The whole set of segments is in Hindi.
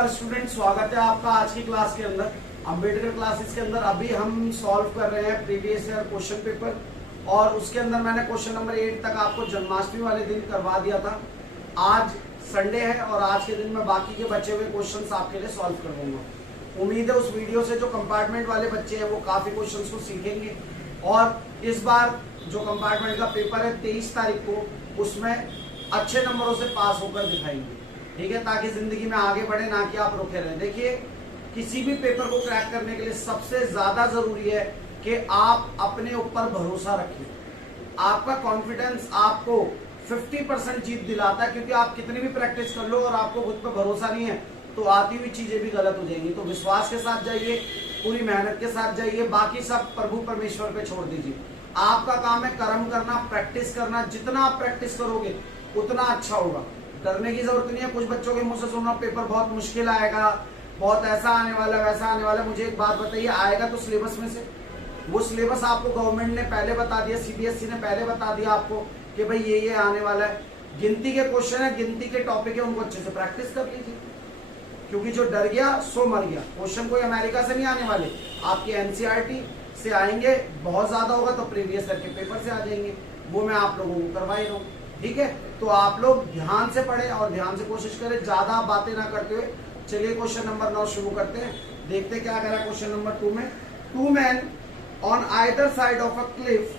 नमस्कार स्टूडेंट, स्वागत है आपका आज की क्लास के अंदर, अंबेडकर क्लासेस के अंदर। अभी हम सॉल्व कर रहे हैं प्रीवियस ईयर क्वेश्चन पेपर और उसके अंदर मैंने क्वेश्चन नंबर 8 तक आपको जन्माष्टमी वाले दिन करवा दिया था। आज संडे है और आज के दिन मैं बाकी के बचे हुए क्वेश्चन आपके लिए सॉल्व करवाऊंगा। उम्मीद है उस वीडियो से जो कंपार्टमेंट वाले बच्चे हैं वो काफी क्वेश्चन को सीखेंगे और इस बार जो कंपार्टमेंट का पेपर है 23 तारीख को, उसमें अच्छे नंबरों से पास होकर दिखाएंगे। ठीक है, ताकि जिंदगी में आगे बढ़े, ना कि आप रुके रहें। देखिए, किसी भी पेपर को क्रैक करने के लिए सबसे ज्यादा जरूरी है कि आप अपने ऊपर भरोसा रखें। आपका कॉन्फिडेंस आपको 50% जीत दिलाता है, क्योंकि आप कितनी भी प्रैक्टिस कर लो और आपको खुद पर भरोसा नहीं है तो आती हुई चीजें भी गलत हो जाएंगी। तो विश्वास के साथ जाइए, पूरी मेहनत के साथ जाइए, बाकी सब प्रभु परमेश्वर पे छोड़ दीजिए। आपका काम है कर्म करना, प्रैक्टिस करना। जितना आप प्रैक्टिस करोगे उतना अच्छा होगा। डरने की जरूरत नहीं है। कुछ बच्चों के मुंह से सुनना पेपर बहुत मुश्किल आएगा, बहुत ऐसा आने वाला वैसा आने वाला। मुझे एक बात बताइए, आएगा तो सिलेबस में से। वो सिलेबस आपको गवर्नमेंट ने पहले बता दिया, सीबीएसई ने पहले बता दिया आपको कि भाई ये आने वाला है। गिनती के क्वेश्चन है, गिनती के टॉपिक है, उनको अच्छे से प्रैक्टिस कर लीजिए, क्योंकि जो डर गया सो मर गया। क्वेश्चन कोई अमेरिका से नहीं आने वाले, आपके एनसीईआरटी से आएंगे। बहुत ज्यादा होगा तो प्रीवियस ईयर के पेपर से आ जाएंगे। वो मैं आप लोगों को करवा ही रहा हूँ। ठीक है, तो आप लोग ध्यान से पढ़ें और ध्यान से कोशिश करें, ज्यादा बातें ना करते हुए। चलिए क्वेश्चन नंबर 9 शुरू करते हैं। देखते हैं क्या करा क्वेश्चन नंबर 2 में। 2 men on either side of a cliff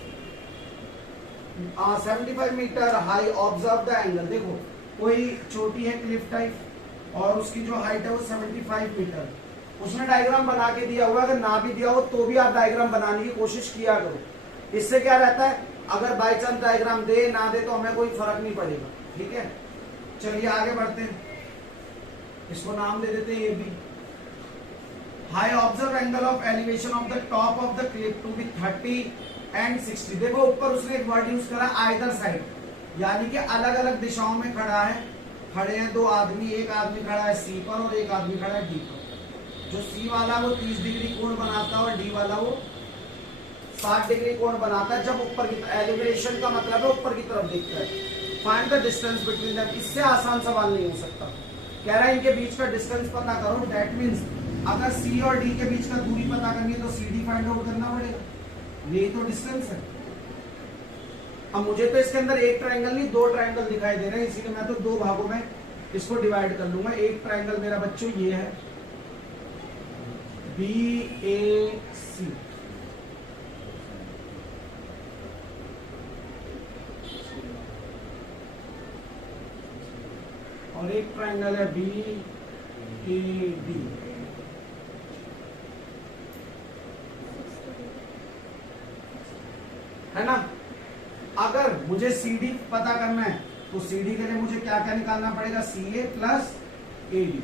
75 metre high observe the angle. देखो, कोई चोटी है क्लिफ टाइप और उसकी जो हाइट है वो 75 मीटर। उसने डायग्राम बना के दिया हुआ, अगर ना भी दिया हो तो भी आप डायग्राम बनाने की कोशिश किया करो। इससे क्या रहता है, अगर बाई चांस डायग्राम दे ना दे तो हमें कोई फर्क नहीं पड़ेगा। ठीक है, चलिए आगे बढ़ते हैं। इसको नाम दे देते हैं ये भी। High observe angle of elevation of the top of the cliff to be 30 and 60। देखो, ऊपर उसने एक वर्ड यूज करा आइदर साइड, यानी कि अलग अलग दिशाओं में खड़ा है। खड़े हैं दो आदमी, एक आदमी खड़ा है सी पर और एक आदमी खड़ा है डी पर। जो सी वाला वो 30 डिग्री कोण बनाता है और डी वाला वो 60 डिग्री कोण बनाता है। जब ऊपर की एलिवेशन का मतलब है ऊपर की तरफ देखता है। Find the distance between them. इससे आसान सवाल नहीं हो सकता। कह रहा है इनके बीच का डिस्टेंस पता करो। दैट मींस अगर सी और डी के बीच का दूरी पता करनी है तो सी डी फाइंड आउट करना पड़ेगा। यही तो डिस्टेंस है। अब मुझे तो इसके अंदर एक ट्रायंगल नहीं 2 ट्रायंगल दिखाई दे रहे हैं, इसीलिए मैं तो 2 भागों में इसको डिवाइड कर लूंगा। एक ट्रायंगल मेरा बच्चों ये है BAC, और एक ट्रायंगल है BAD। है ना। अगर मुझे CD पता करना है तो CD के लिए मुझे क्या क्या निकालना पड़ेगा, CA प्लस AD।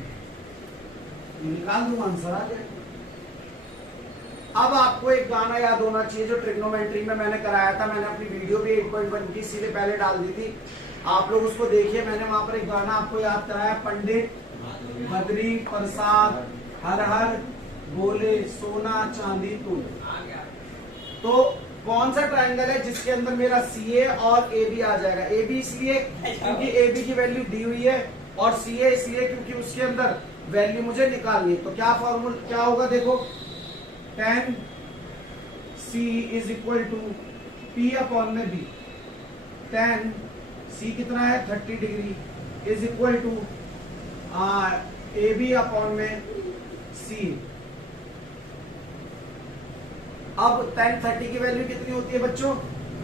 निकाल दूंगा, आंसर आ जाएगा। अब आपको एक गाना याद होना चाहिए जो ट्रिग्नोमेट्री में मैंने कराया था। मैंने अपनी वीडियो भी 8.1 की सीधे पहले डाल दी थी, आप लोग उसको देखिए। मैंने वहां पर एक गाना आपको याद कराया, पंडित बद्री प्रसाद हर हर बोले सोना चांदी तुम। तो कौन सा ट्रायंगल है जिसके अंदर मेरा CA और AB आ जाएगा। AB इसलिए क्योंकि AB की वैल्यू दी हुई है और CA इसलिए क्योंकि उसके अंदर वैल्यू मुझे निकालनी है। तो क्या फॉर्मूला क्या होगा, देखो, tan C is equal to P upon में B। tan C कितना है 30 degree is equal to AB upon में C। अब tan 30 की वैल्यू कितनी होती है बच्चों,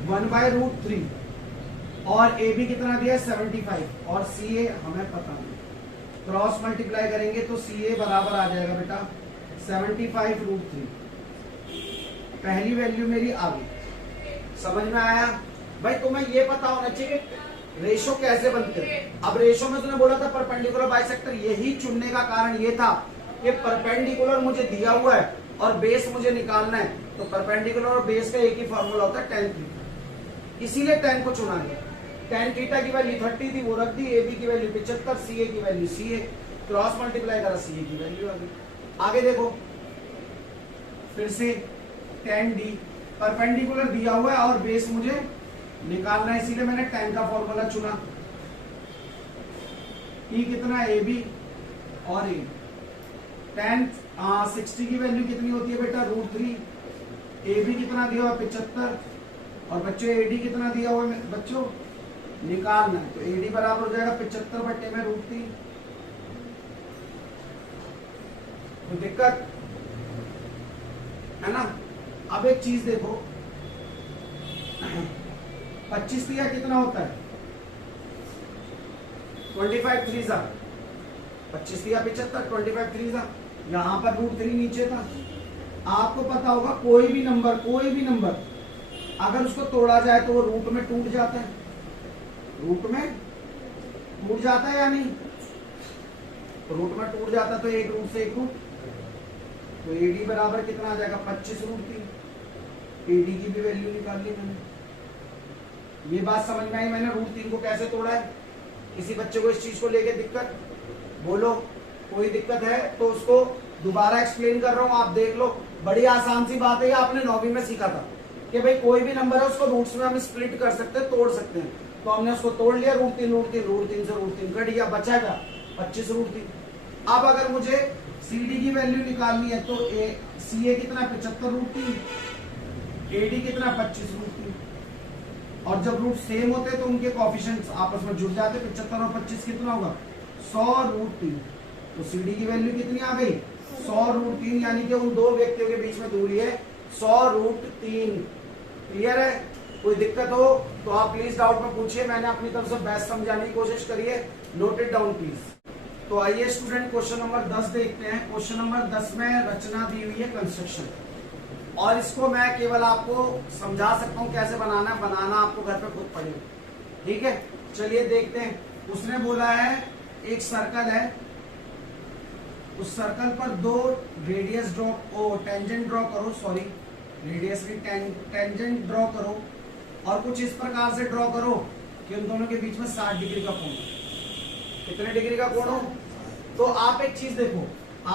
1/√3 और AB कितना दिया है 75 और CA हमें पता नहीं। क्रॉस मल्टीप्लाई करेंगे तो CA बराबर आ जाएगा बेटा 75√3। पहली वैल्यू मेरी आ गई। समझ में आया भाई। तुम्हें ये पता होना चाहिए रेशो कैसे बनते हैं। अब रेशो में तुमने बोला था परपेंडिकुलर बाइसेक्टर, यही चुनने का कारण ये था कि परपेंडिकुलर मुझे दिया हुआ है और बेस मुझे निकालना है। तो परपेंडिकुलर और बेस का एक ही फॉर्मूला होता है tan थीटा, इसीलिए tan को चुना गया। tan थीटा की वैल्यू 30 थी, वो रख दी। AB की वैल्यू 75, CA की वैल्यू CA, क्रॉस मल्टीप्लाई करा CA की वैल्यू आ गई। आगे देखो, फिर से tan D परपेंडिकुलर दिया हुआ है और बेस मुझे निकालना है, इसीलिए मैंने tan का फॉर्मूला चुना। E कितना है AB और A 60 की वैल्यू कितनी होती है बेटा √3। ए बी कितना दिया हुआ 75 और बच्चों एडी कितना दिया हुआ है बच्चों निकालना है। तो एडी बराबर हो जाएगा 75 बटे में √3। तो दिक्कत है ना। अब एक चीज देखो 25 दिया कितना होता है 25 3 जा 25 दिया 75 25 3 जा। यहां पर √3 नीचे था। आपको पता होगा कोई भी नंबर अगर उसको तोड़ा जाए तो वो रूट में टूट जाता है। रूट में टूट जाता है या नहीं। रूट में टूट जाता तो एक रूट से एक रूट। तो एडी बराबर कितना आ जाएगा 25 √3। एडी की भी वैल्यू निकाल ली मैंने। ये बात समझ में आई मैंने √3 को कैसे तोड़ा है। किसी बच्चे को इस चीज को लेके दिक्कत बोलो कोई दिक्कत है तो उसको दोबारा एक्सप्लेन कर रहा हूं आप देख लो। बड़ी आसान सी बात है आपने 9वीं में सीखा था कि भाई कोई भी नंबर है उसको रूट्स में हम स्प्लिट कर सकते हैं तोड़ सकते हैं। तो हमने उसको तोड़ लिया √3 से √3 कट गया बचाएगा 25 √3। अब अगर मुझे CD की वैल्यू निकालनी है तो CA कितना 75 √3 AD कितना 25 √3। और जब रूट सेम होते हैं तो उनके कोएफिशिएंट्स आपस में जुड़ जाते हैं। 75 और 25 कितना होगा 100 √3। तो CD की वैल्यू कितनी आ गई 100 √3 यानी कि उन दो व्यक्तियों के बीच में दूरी है 100 √3। क्लियर है। कोई दिक्कत हो तो आप प्लीज डाउट में पूछिए। मैंने अपनी तरफ से बेस्ट समझाने की कोशिश करी है। Note it down please. तो आइए स्टूडेंट क्वेश्चन नंबर 10 देखते हैं। क्वेश्चन नंबर 10 में रचना दी हुई है कंस्ट्रक्शन और इसको मैं केवल आपको समझा सकता हूं कैसे बनाना है। बनाना आपको घर पे खुद पड़ेगा। ठीक है चलिए देखते हैं। उसने बोला है एक सर्कल है उस सर्कल पर दो रेडियस टेंजेंट ड्रॉ करो। सॉरी रेडियस की टेंजेंट ड्रॉ करो और कुछ इस प्रकार से ड्रॉ करो कि उन दोनों के बीच में 60 डिग्री का कोण हो। कितने डिग्री का कोण हो। तो आप एक चीज देखो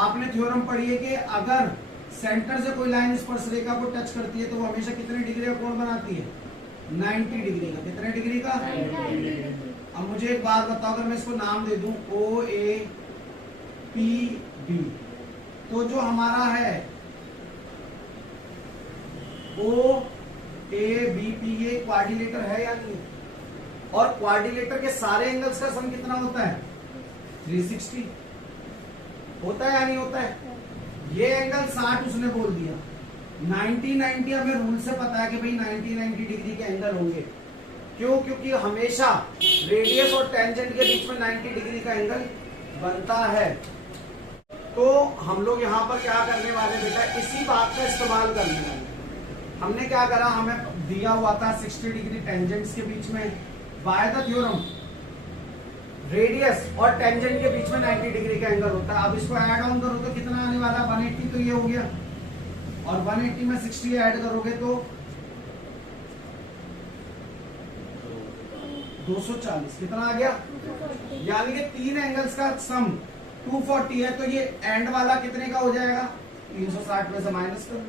आपने थ्योरम पढ़ी है कि अगर सेंटर से कोई लाइन स्पर्श रेखा को टच करती है तो वो हमेशा कितने डिग्री का कोण बनाती है 90 डिग्री का। कितने डिग्री का। अब मुझे एक बात बताओ अगर मैं इसको नाम दे दूं OAPB तो जो हमारा है OABP ये क्वाड्रिलेटर है या नहीं। और क्वाड्रिलेटर के सारे एंगल्स का सम कितना होता है 360 होता है या नहीं होता है। ये एंगल 60 उसने बोल दिया 90 हमें रूल से पता है कि भाई 90 डिग्री के एंगल होंगे। क्यों क्योंकि हमेशा रेडियस और टेंजेंट के बीच में 90 डिग्री का एंगल बनता है। तो हम लोग यहाँ पर क्या करने वाले बेटा इसी बात का इस्तेमाल करने वाले। हमने क्या करा हमें दिया हुआ था 60 डिग्री टेंजेंट्स के बीच में बाय द थ्योरम रेडियस और टेंजेंट के बीच में 90 डिग्री का एंगल होता है। अब इसको ऐड ऑन करो तो कितना आने वाला 180 तो ये हो गया और 180 में 60 ऐड करोगे तो 240 कितना आ गया। यानी कि तीन एंगल्स का सम 240 है। तो ये एंड वाला कितने का हो जाएगा 360 में से माइनस कर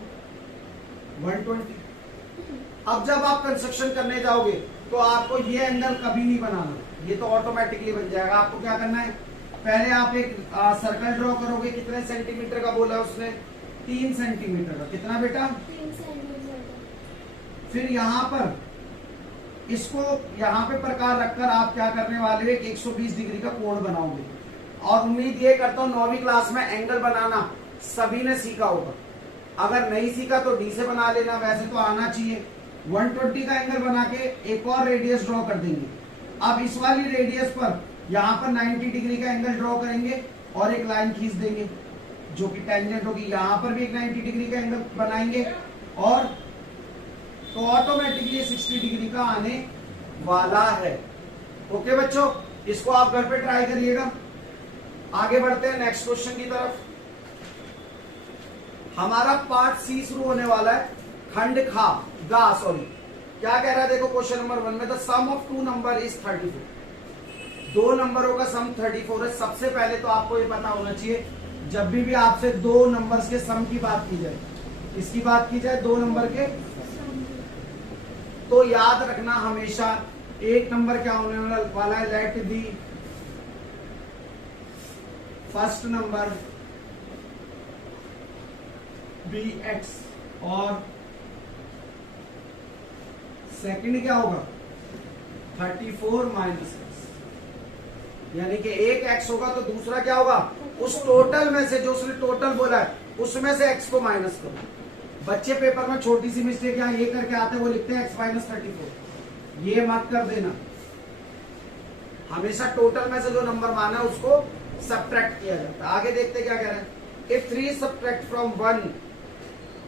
120। अब जब आप कंस्ट्रक्शन करने जाओगे तो आपको ये एंगल कभी नहीं बनाना। ये तो ऑटोमेटिकली बन जाएगा। आपको क्या करना है पहले आप एक सर्कल ड्रॉ करोगे। कितने सेंटीमीटर का बोला उसने 3 सेंटीमीटर का। कितना बेटा 3 सेंटीमीटर। फिर यहाँ पर इसको यहाँ पे प्रकार रखकर आप क्या करने वाले हो 120 डिग्री का कोण बनाओगे। और उम्मीद ये करता हूँ 9वीं क्लास में एंगल बनाना सभी ने सीखा होगा। अगर नहीं सीखा तो डी से बना लेना वैसे तो आना चाहिए। 120 का एंगल बना के एक और रेडियस ड्रॉ कर देंगे। अब इस वाली रेडियस पर यहाँ पर 90 डिग्री का एंगल ड्रॉ करेंगे और एक लाइन खींच देंगे जो कि टेंजेंट होगी। यहाँ पर भी एक 90 डिग्री का एंगल बनाएंगे और तो ऑटोमेटिकली 60 डिग्री का आने वाला है। ओके बच्चों इसको आप घर पे ट्राई करिएगा। आगे बढ़ते हैं नेक्स्ट क्वेश्चन की तरफ। हमारा पार्ट सी शुरू होने वाला है। खंड खा गा सॉरी क्या कह रहा है देखो क्वेश्चन नंबर 1 में the sum of 2 number is 34। दो नंबरों का सम 34 है। सबसे पहले तो आपको ये पता होना चाहिए जब भी आपसे दो नंबर्स के सम की बात की जाए इसकी बात की जाए दो नंबर के तो याद रखना हमेशा एक नंबर क्या होने वाला है let the first number be x, और सेकंड क्या होगा 34 माइनस एक्स, यानी कि एक एक्स होगा तो दूसरा क्या होगा, उस टोटल में से जो उसने टोटल बोला है उसमें से एक्स को माइनस करो। बच्चे पेपर में छोटी सी मिस्टेक यहाँ ये करके आते हैं, वो लिखते हैं एक्स माइनस 34, ये मत कर देना। हमेशा टोटल में से जो नंबर माना है उसको सबट्रैक्ट किया जाता है। आगे देखते क्या कह रहे हैं, if 3 subtract from 1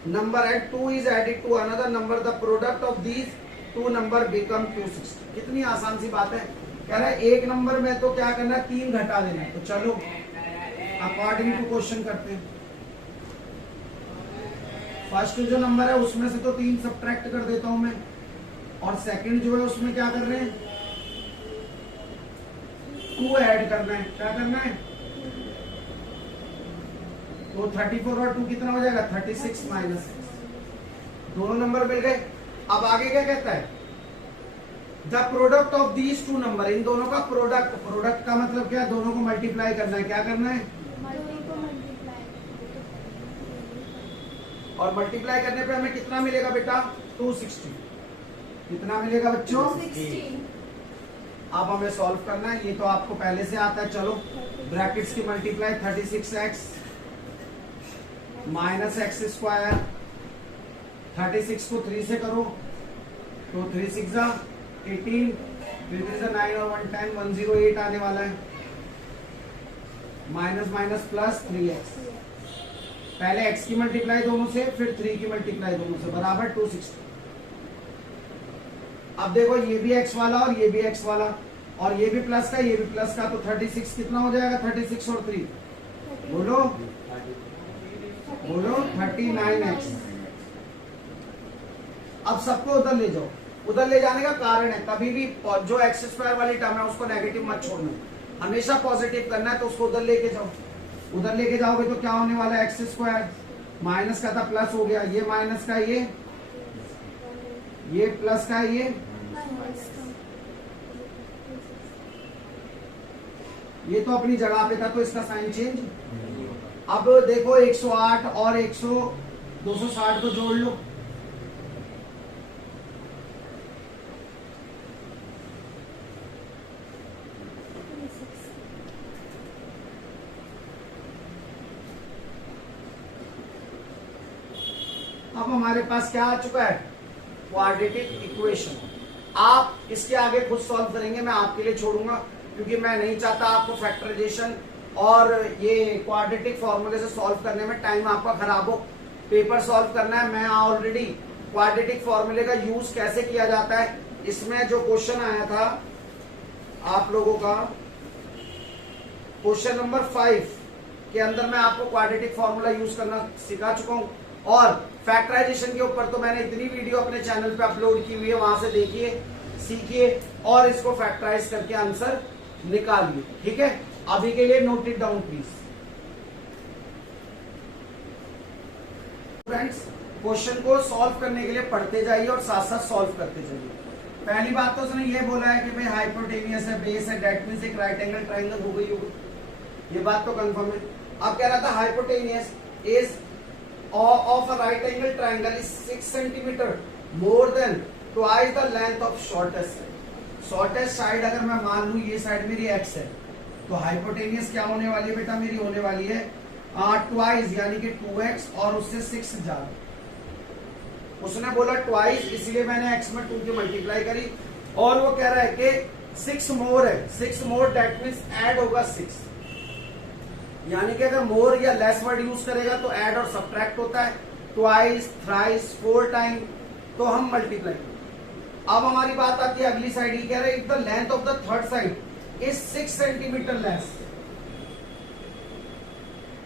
number and 2 is added to another number, the product of these 2 number become 260। कितनी आसान सी बात है। कह रहा है एक नंबर में तो क्या करना है, 3 घटा देना है। तो चलो अकॉर्डिंग टू क्वेश्चन करते हैं। फर्स्ट जो नंबर है उसमें से तो 3 सबट्रैक्ट कर देता हूं मैं, और सेकंड जो है उसमें क्या कर रहे हैं 2 ऐड करना है। क्या करना है, तो 34 और 2 कितना हो जाएगा 36 माइनस 6, दोनों नंबर मिल गए। अब आगे क्या कहता है, the product of these 2 number, इन दोनों का प्रोडक्ट, प्रोडक्ट का मतलब क्या है, दोनों को मल्टीप्लाई करना है। क्या करना है, और मल्टीप्लाई करने पे हमें कितना मिलेगा बेटा 260, कितना मिलेगा बच्चों 260। अब हमें सॉल्व करना है, ये तो आपको पहले से आता है। चलो ब्रैकेट्स की multiply 36x minus x square, 36 को 3 से करो तो 3 6 18, 3 9 और 1 10, 108 आने वाला है, माइनस माइनस प्लस 3x, पहले x की मल्टीप्लाई दोनों से फिर 3 की मल्टीप्लाई दोनों से, बराबर 260। अब देखो ये भी x वाला और ये भी x वाला, और ये भी प्लस का ये भी प्लस का, तो 36 कितना हो जाएगा, 36 और 3 बोलो बोलो 39x। अब सबको उधर ले जाओ। उधर ले जाने का कारण है, कभी भी जो एक्स स्क्वायर वाली टर्म है उसको नेगेटिव मत छोड़ना, हमेशा पॉजिटिव करना है, तो उसको उधर लेके जाओ। उधर लेके जाओगे तो क्या होने वाला है, एक्स स्क्वायर माइनस का था प्लस हो गया, ये माइनस का ये प्लस का ये तो अपनी जगह पे था, तो इसका साइन चेंज। अब देखो 108 और 260 को जोड़ लो, अब हमारे पास क्या आ चुका है, क्वाड्रेटिक इक्वेशन। आप इसके आगे खुद सॉल्व करेंगे, मैं आपके लिए छोड़ूंगा, क्योंकि मैं नहीं चाहता आपको फैक्टराइजेशन और ये क्वाड्रेटिक फॉर्मूले से सॉल्व करने में टाइम आपका खराब हो। पेपर सॉल्व करना है, मैं ऑलरेडी क्वाड्रेटिक फॉर्मूले का यूज कैसे किया जाता है, इसमें जो क्वेश्चन आया था आप लोगों का, क्वेश्चन नंबर 5 के अंदर मैं आपको क्वाड्रेटिक फॉर्मूला यूज करना सिखा चुका हूं। और फैक्टराइजेशन के ऊपर तो मैंने इतनी वीडियो अपने चैनल पे अपलोड की हुई है, वहां से देखिए, सीखिए और इसको फैक्टराइज करके आंसर निकालिए। ठीक है, अभी के लिए note it down please. Friends, question को सॉल्व करने के लिए पढ़ते जाइए और साथ साथ सॉल्व करते जाइए। पहली बात तो उसने ये बोला है कि भाई हाइपोटेनियस है, बेस है, डेट मींस एक राइट एंगल ट्रायंगल हो गई होगी, ये बात तो कंफर्म है। अब कह रहा था hypotenuse is of a right angle triangle is 6 centimeter more than twice the length of shortest side. shortest side अगर मैं मान लूं ये साइड मेरी x है, तो हाइपोटेनियस क्या होने वाली है बेटा, मेरी होने वाली है ट्वाइस, यानी कि 2x और उससे 6 ज्यादा। उसने बोला ट्वाइस, इसलिए मैंने x में 2 की मल्टीप्लाई करी, और वो कह रहा है कि 6 मोर है, 6 मोर दैट मीन्स ऐड होगा 6, यानी कि अगर मोर या लेस वर्ड यूज करेगा तो ऐड और सब्ट्रैक्ट होता है, ट्वाइस, थ्राइस, 4 टाइम, तो हम मल्टीप्लाई। अब हमारी बात आती है अगली साइड, ये कह रहे हैं the length of the third side is 6 centimetre less,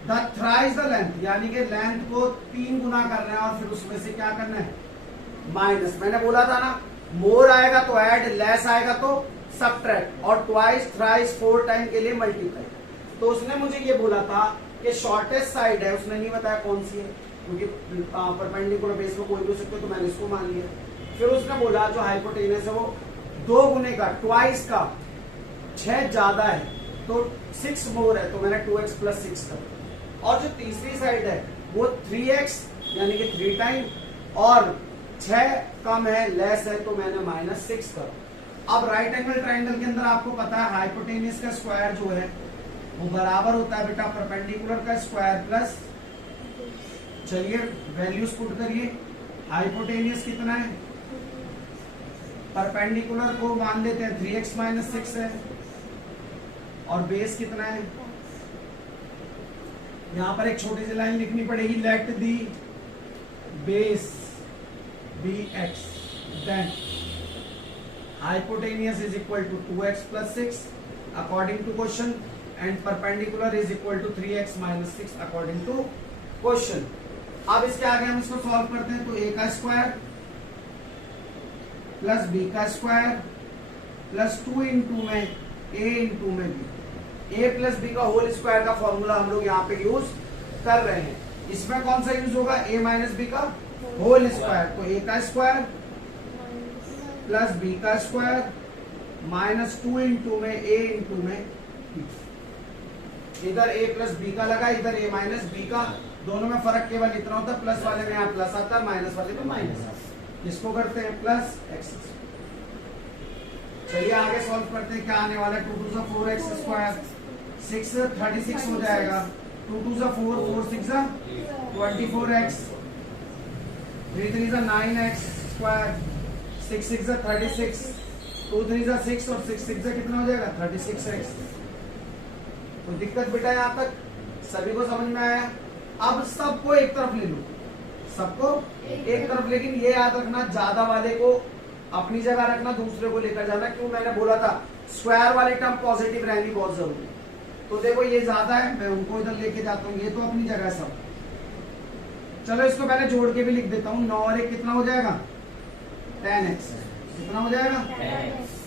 the thrice the length, यानी कि लेंथ को 3 गुना करना है और फिर उसमें से क्या करना है, माइनस। मैंने बोला था ना, मोर आएगा तो ऐड, लेस आएगा तो सब्ट्रैक्ट, और ट्वाइस, थ्राइस, 4 टाइम के लिए मल्टीप्लाई। तो उसने मुझे ये बोला था कि शॉर्टेस्ट साइड है, उसने नहीं बताया कौन सी है, क्योंकि परपेंडिकुलर बेस में कोई भी हो सकते, तो मैंने इसको मान लिया। फिर उसने बोला जो हाइपोटेनस है वो 2 गुने का, ट्वाइस का 6 ज्यादा है, तो 6 मोर है, तो मैंने 2x + 6 कर। और जो तीसरी साइड है वो 3x यानी कि 3 टाइम, और 6 कम है लेस है तो मैंने -6 करा। अब राइट एंगल ट्राइंगल के अंदर आपको पता है हाइपोटेनियस का स्क्वायर जो है वो बराबर होता है बेटा परपेंडिकुलर का स्क्वायर प्लस, चलिए वैल्यूज पुट करिए। हाइपोटेनियस कितना है, परपेंडिकुलर को मान लेते हैं 3x - 6 है, और बेस कितना है, यहां पर एक छोटी सी लाइन लिखनी पड़ेगी, let the base be x, then hypotenuse is equal to 2x plus 6 according to question, and perpendicular is equal to 3x minus 6 according to question। अब इसके आगे हम इसको सॉल्व करते हैं, तो a का स्क्वायर प्लस b का स्क्वायर प्लस 2 इंटू में a इंटू में b, a प्लस b का होल स्क्वायर का फॉर्मूला हम लोग यहाँ पे यूज कर रहे हैं। इसमें कौन सा यूज होगा, a माइनस b का होल स्क्वायर, तो a का स्क्वायर प्लस b का स्क्वायर माइनस 2 इंटू में a इंटू में b। इधर a प्लस b का लगा, इधर a माइनस b का, दोनों में फर्क केवल इतना होता है, प्लस वाले में यहाँ प्लस आता है, माइनस वाले में माइनस। इसको करते हैं प्लस x। चलिए आगे सॉल्व करते हैं, क्या आने वाला है, 2 2 4x स्क्वायर, 6 36 हो जाएगा, 2 2 4 4 6 24x, 3 3 9x स्क्वायर, 6 6 36, 2 3 6 और 6 6 कितना हो जाएगा 36x। कोई दिक्कत बेटा यहाँ तक सभी को समझ में आया? अब सबको एक तरफ ले लो, सबको एक तरफ, लेकिन ये याद रखना ज्यादा वाले को अपनी जगह रखना, दूसरे को लेकर जाना। क्यों मैंने बोला था स्क्वायर वाले टर्म पॉजिटिव रहनी बहुत जरूरी। तो देखो ये ज्यादा है, मैं उनको इधर लेके जाता हूँ, ये तो अपनी जगह सब। चलो इसको पहले जोड़ के भी लिख देता हूँ, 9 और 1 कितना हो जाएगा 10x, कितना हो जाएगा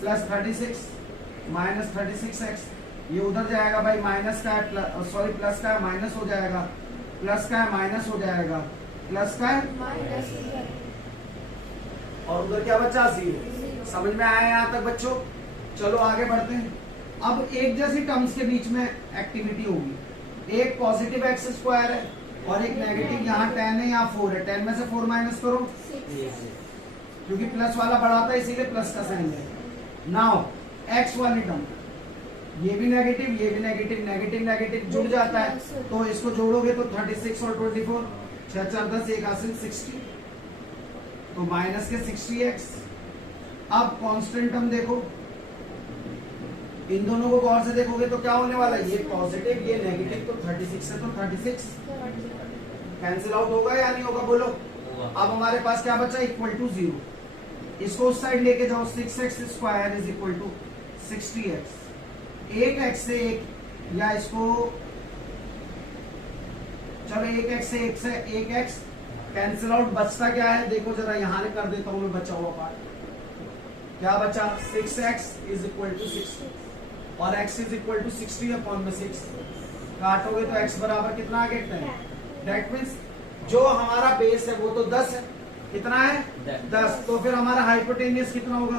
प्लस 36 माइनस 36x, ये उधर जाएगा भाई, माइनस का है सॉरी प्लस का है माइनस हो जाएगा, प्लस का है माइनस हो जाएगा, प्लस का है माइनस, और उधर क्या बचा 0। समझ में आया यहाँ तक बच्चों? चलो आगे बढ़ते हैं। अब एक जैसी टर्म्स के बीच में एक्टिविटी होगी, एक पॉजिटिव एक्स स्क्वायर है और एक नेगेटिव, यहाँ 10 है यहाँ 4 है, 10 में से 4 माइनस करो, क्योंकि प्लस वाला बढ़ाता है इसीलिए प्लस का साइन है। नाउ एक्स वाली टर्म, ये भी नेगेटिव ये भी नेगेटिव, नेगेटिव नेगेटिव जुड़ जाता है, तो इसको जोड़ोगे तो 36 और 24, 6 4 10 1 हासिल 60, तो माइनस के 60x। अब कांस्टेंट टर्म देखो, इन दोनों को गौर से देखोगे तो क्या होने वाला है, ये पॉजिटिव ये नेगेटिव, तो 36 है तो 36 कैंसिल आउट होगा या नहीं होगा बोलो। अब हमारे पास क्या बचा, इक्वल टू 0। इसको उस साइड लेके जाओ, 6x square is equal to 60x। एक x से एक, या इसको चलो एक x से एक x कैंसिल आउट, बचता क्या है देखो जरा, यहां कर देता हूं मैं बचा हुआ पार्ट, क्या बचा 6x इज इक्वल टू 60 और x is equal to 60 upon में 6, काटोगे तो x बराबर कितना आ गया 10। दैट मीन्स जो हमारा बेस है वो तो 10 है, कितना है 10, तो फिर हमारा हाइपोटेनियस कितना होगा,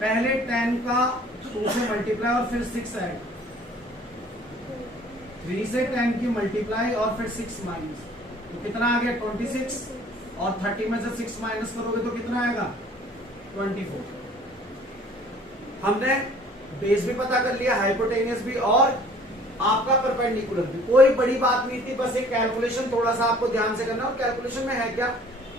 पहले 10 का 2 से मल्टीप्लाई और फिर 6 ऐड, 3 से 10 की मल्टीप्लाई और फिर 6 माइनस, तो कितना आ गया 26, और 30 में से 6 माइनस करोगे तो कितना आएगा 24। हमने बेस भी पता कर लिया, हाइपोटेनियस भी, और आपका परपेंडिकुलर भी। कोई बड़ी बात नहीं थी, बस एक कैलकुलेशन थोड़ा सा आपको ध्यान से करना, और कैलकुलेशन में है क्या,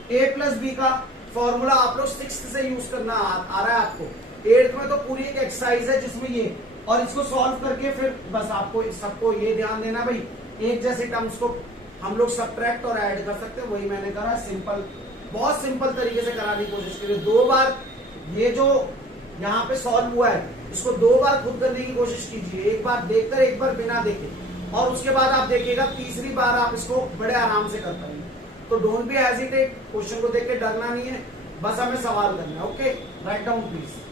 a प्लस बी का फॉर्मूला आप लोग 6th से यूज करना आ रहा है आपको, 8th में तो पूरी एक एक्सरसाइज है जिसमें ये, और इसको सॉल्व करके फिर बस आपको सबको ये ध्यान देना भाई, एक जैसे टर्म्स को हम लोग सब्ट्रैक्ट और ऐड कर सकते हैं, वही मैंने करा, सिंपल, बहुत सिंपल तरीके से कराने की कोशिश करिए। 2 बार ये जो यहाँ पे सॉल्व हुआ है इसको 2 बार खुद करने की कोशिश कीजिए, एक बार देखकर एक बार बिना देखे, और उसके बाद आप देखिएगा तीसरी बार आप इसको बड़े आराम से कर पाएंगे। तो डोंट बी हेजिटेट, क्वेश्चन को देख के डरना नहीं है, बस हमें सवाल करना है। Okay, write down please.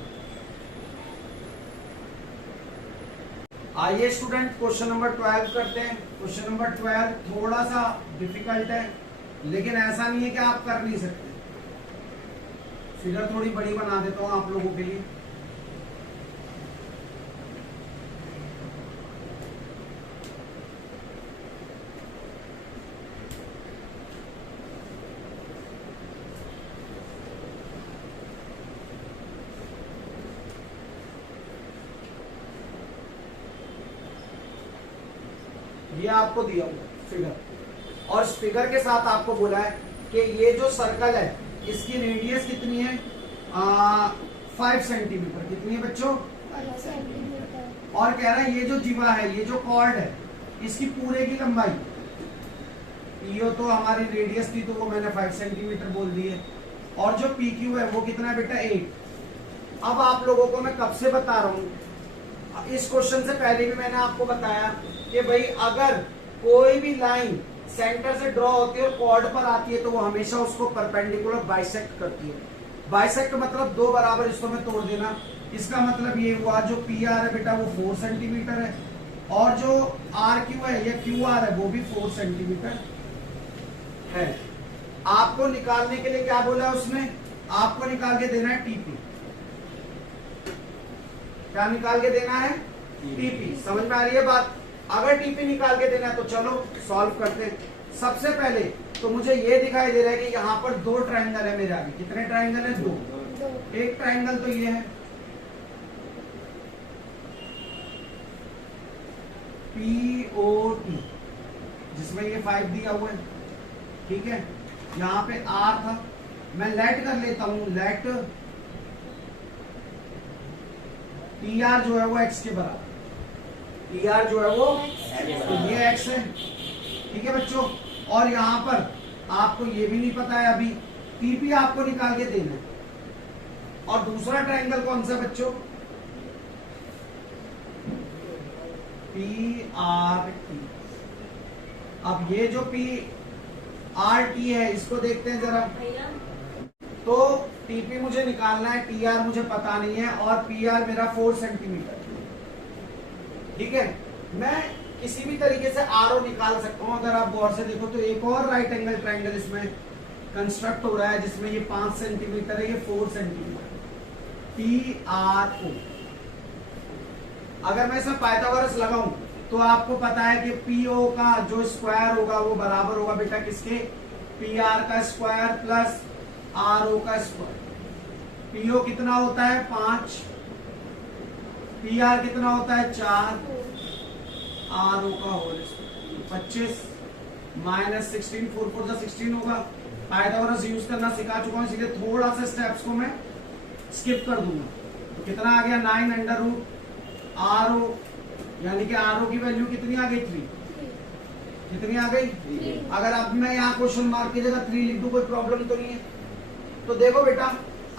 आइए स्टूडेंट क्वेश्चन नंबर 12 करते हैं। क्वेश्चन नंबर 12 थोड़ा सा डिफिकल्ट है, लेकिन ऐसा नहीं है कि आप कर नहीं सकते। फिगर थोड़ी बड़ी बना देता हूं आप लोगों के लिए। ये आपको दिया हुआ फिगर, और इस फिगर के साथ आपको बोला है कि ये जो सर्कल है इसकी रेडियस कितनी है, 5 सेंटीमीटर। कितनी है बच्चों? 5 सेंटीमीटर। और कह रहा है ये जो जीवा है, ये जो कॉर्ड है, इसकी पूरे की लंबाई, पीओ तो हमारी रेडियस थी तो वो मैंने 5 सेंटीमीटर बोल दी है, और जो पी क्यू है वो कितना है बेटा 8। अब आप लोगों को मैं कब से बता रहा हूं, इस क्वेश्चन से पहले भी मैंने आपको बताया कि भाई अगर कोई भी लाइन सेंटर से ड्रॉ होती है और कॉर्ड पर आती है तो वो हमेशा उसको परपेंडिकुलर बाइसेक्ट करती है। बाइसेक्ट मतलब दो बराबर हिस्सों में तोड़ देना। इसका मतलब ये हुआ जो पी आर है बेटा वो 4 सेंटीमीटर है, और जो आर क्यू है या क्यू आर है वो भी 4 सेंटीमीटर है। आपको निकालने के लिए क्या बोला है उसने, आपको निकाल के देना है टीपी। क्या निकाल के देना है? टीपी। समझ में आ रही है बात? अगर टीपी निकाल के देना है तो चलो सॉल्व करते हैं। सबसे पहले तो मुझे ये दिखाई दे रहा है कि यहाँ पर 2 ट्राइंगल है मेरे आगे। कितने ट्राइंगल है? 2। एक ट्राइंगल तो ये है POT, जिसमें ये 5 दिया हुआ है, ठीक है। यहाँ पे R था, मैं लेट कर लेता हूं, लेट TR जो है वो x के बराबर, TR जो है वो तो ये x है, ठीक है बच्चों। और यहाँ पर आपको ये भी नहीं पता है अभी, TP आपको निकाल के देना है। और दूसरा ट्रायंगल कौन सा बच्चों? PRT। अब ये जो PRT है इसको देखते हैं जरा। तो TP मुझे निकालना है, TR मुझे पता नहीं है, और PR मेरा 4 सेंटीमीटर, ठीक है। मैं किसी भी तरीके से RO निकाल सकता हूं। अगर आप गौर से देखो तो एक और राइट एंगल ट्रायंगल इसमें कंस्ट्रक्ट हो रहा है जिसमें ये 5 सेंटीमीटर है, ये 4 सेंटीमीटर, PRO। अगर मैं इसमें पाइथागोरस लगाऊं तो आपको पता है कि PO का जो स्क्वायर होगा वो बराबर होगा बेटा किसके? PR का स्क्वायर प्लस RO का स्क्वायर। PO कितना होता है? 5। PR कितना होता है? 4। RO का होल 25 माइनस 16, 4 4 जा 16 होगा। पाइथागोरस यूज करना सिखा चुका हूं, इसलिए थोड़ा सा स्टेप्स को मैं स्किप कर दूंगा। तो कितना आ गया? 9 अंडर रूट RO, यानी कि RO की वैल्यू कितनी आ गई? 3। कितनी आ गई? 3। अगर अब मैं यहाँ क्वेश्चन मार्क की जगह 3 लिख दूं कोई प्रॉब्लम तो नहीं है? तो देखो बेटा,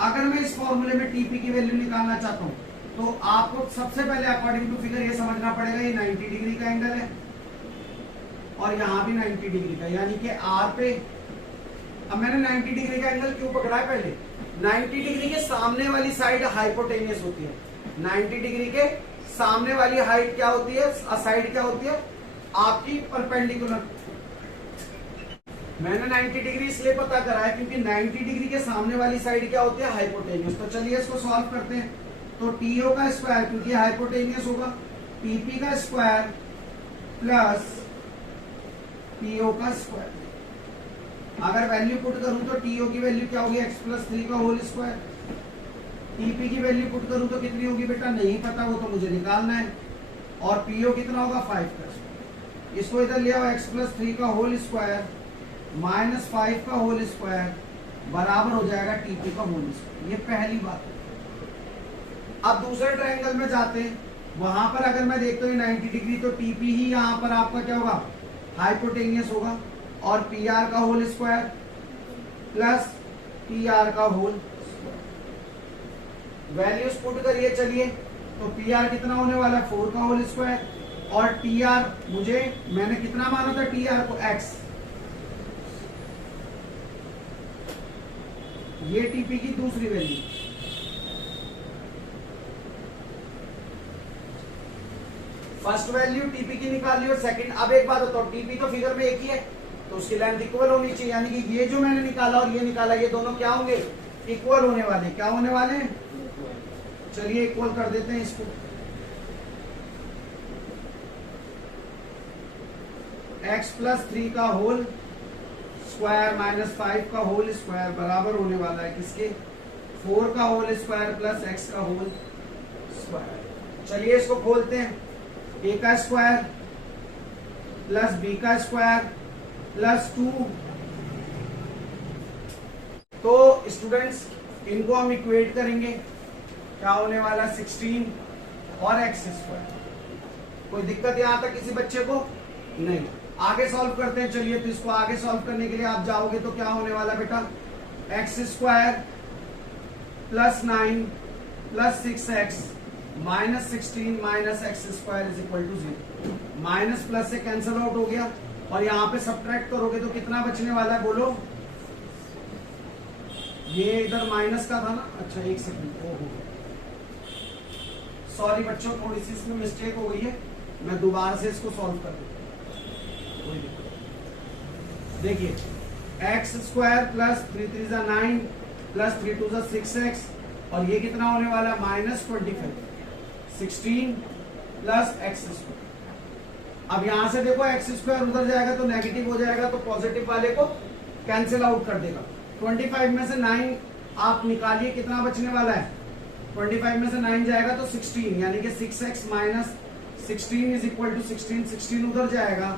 अगर मैं इस फॉर्मूले में टीपी की वैल्यू निकालना चाहता हूँ तो आपको सबसे पहले अकॉर्डिंग टू फिगर ये समझना पड़ेगा ये 90 डिग्री का एंगल है और यहाँ भी 90 डिग्री का, यानी कि R पे। अब मैंने 90 डिग्री का एंगल क्यों पकड़ा है? पहले 90 डिग्री के सामने वाली साइड हाइपोटेनियस होती है। 90 डिग्री के सामने वाली हाइट क्या होती है? साइड क्या होती है? आपकी परपेंडिकुलर। मैंने 90 डिग्री इसलिए पता करा है क्योंकि 90 डिग्री के सामने वाली साइड क्या होती है? हाइपोटेनियस। तो चलिए इसको सॉल्व करते हैं। तो TO का स्क्वायर क्योंकि हाइपोटेनियस होगा, TP का स्क्वायर प्लस PO का स्क्वायर। अगर वैल्यू पुट करूं तो TO की वैल्यू क्या होगी? x प्लस 3 का होल स्क्वायर। TP की वैल्यू पुट करूं तो कितनी होगी बेटा? नहीं पता, वो तो मुझे निकालना है। और PO कितना होगा? 5 का स्क्वायर। इसको इधर ले आओ, x प्लस 3 का होल स्क्वायर माइनस 5 का होल स्क्वायर बराबर हो जाएगा TP का होल स्क्वायर। ये पहली बात है। अब दूसरे ट्रायंगल में जाते हैं, वहां पर अगर मैं देखता हूँ 90 डिग्री तो TP ही यहाँ पर आपका क्या होगा? हाइपोटेनियस होगा, और PR का होल स्क्वायर प्लस PR का होल स्क्वायर। वैल्यूज पुट करिए चलिए। तो PR कितना होने वाला है? 4 का होल स्क्वायर, और TR मैंने कितना माना था? TR को x। ये TP की दूसरी वैल्यू। फर्स्ट वैल्यू TP की निकाल ली और सेकंड। अब एक बात बताओ, TP तो फिगर में एक ही है तो उसकी लेंथ इक्वल होनी चाहिए, यानी कि ये जो मैंने निकाला और ये निकाला ये दोनों क्या होंगे? इक्वल होने वाले। क्या होने वाले? चलिए इक्वल कर देते हैं इसको। x प्लस 3 का होल स्क्वायर माइनस 5 का होल स्क्वायर बराबर होने वाला है किसके? 4 का होल स्क्वायर प्लस x का होल स्क्वायर। चलिए इसको खोलते हैं। a का स्क्वायर प्लस बी का स्क्वायर प्लस 2। तो स्टूडेंट्स इनको हम इक्वेट करेंगे, क्या होने वाला 16 और एक्स स्क्वायर। कोई दिक्कत यहां तक किसी बच्चे को नहीं। आगे सॉल्व करते हैं, चलिए। तो इसको आगे सॉल्व करने के लिए आप जाओगे तो क्या होने वाला बेटा, x square plus 9 plus 6x minus 16 minus x square is equal to 0। Minus plus से कैंसिल आउट हो गया और यहाँ पे सब्ट्रैक्ट करोगे तो कितना बचने वाला है बोलो। ये इधर माइनस का था ना, अच्छा एक सेकंड, ओहो सॉरी बच्चों, थोड़ी सी इसमें मिस्टेक हो गई है, मैं दोबारा से इसको सॉल्व कर दूँ। देखिए एक्स स्क्वायर प्लस 3 3 जा 9 प्लस 3 2 जा 6x और ये कितना होने वाला माइनस 25 16 प्लस एक्स स्क्वायर। अब यहां से देखो एक्स स्क्वायर उधर जाएगा तो नेगेटिव हो जाएगा, तो पॉजिटिव वाले को कैंसिल आउट कर देगा। 25 में से 9 आप निकालिए, कितना बचने वाला है, 25 में से 9 जाएगा तो 16, यानी कि 6x minus 16 is equal to 16। 16 उधर जाएगा